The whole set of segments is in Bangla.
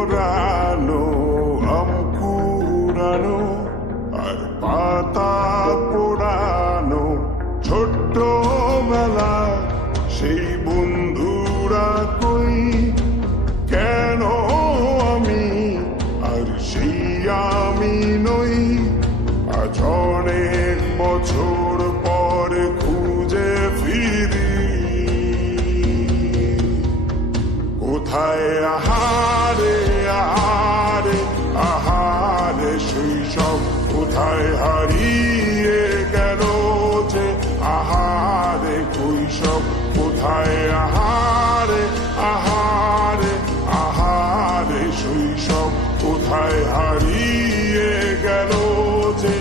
জড়ানো আম কুড়ানো আর পাতা পোড়ানো ছোট্ট বেলা সেই বন্ধুরা কই কেন আমি আর সেই আমি নই আজ অনেক বছর পর খুঁজে ফিরি কোথায় আহারে আহারে আহারে শৈশব কোথায় হারিয়ে গেল যে আহারে কৈশব কোথায় আহারে আহারে আহারে শৈশব কোথায় হারিয়ে গেল যে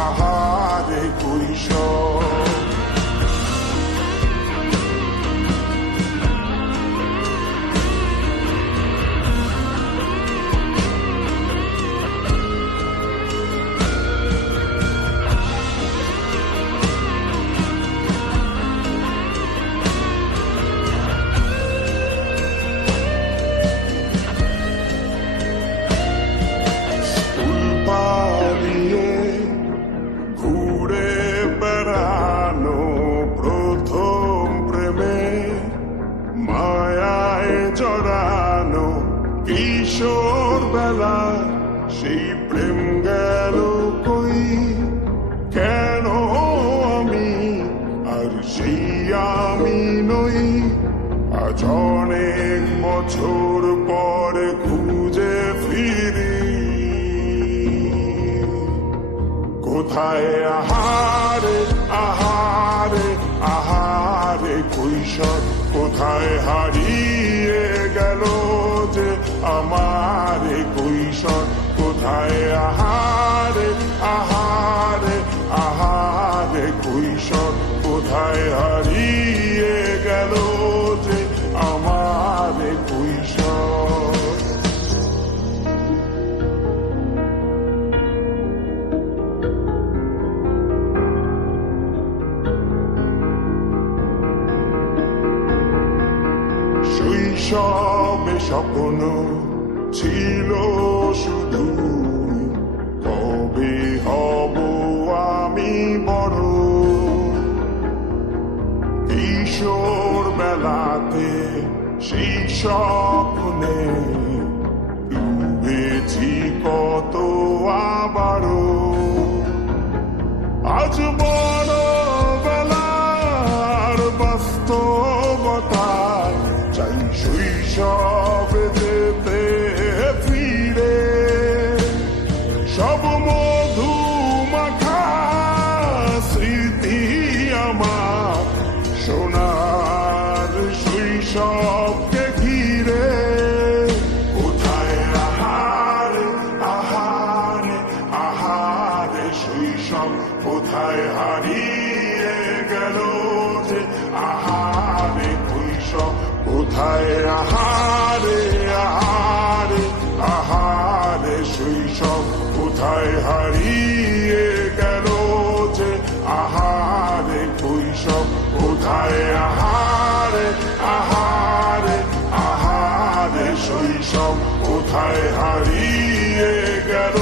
আহারে কৈশব কিশোর বেলা সেই প্রেম গেল কই কেন আমি আর সেই আমি নই আজ অনেক বছর পরে খুঁজে ফিরি কোথায় আহারে আহারে আহারে কৈশোর কোথায় হারিয়ে গেল যে আমার কৈশোর কোথায় আহারে আহারে আহারে কৈশোর কোথায় হারিয়ে গেল যে আমার কৈশোর শৈশবে স্বপ্ন ছিল শুধু কবে হব আমি বড় কিশোর বেলাতে সেই স্বপ্নে ডুবেছি কত আবারও আজ বড় বেলার বাস্তবতায় চাই শৈশবে যেতে ফিরে সব মধু মাখা স্মৃতি আমার সোনার শৈশবকে ঘিরে কোথায় আহারে আহারে আহারে শৈশব কোথায় হারিয়ে গেল যে আহারে কৈশব কোথায় আহারে আহারে আহারে শৈশব কোথায় হারিয়ে গেল যে আহারে কৈশব কোথায় আহারে আহারে আহারে শৈশব কোথায় হারিয়ে গেল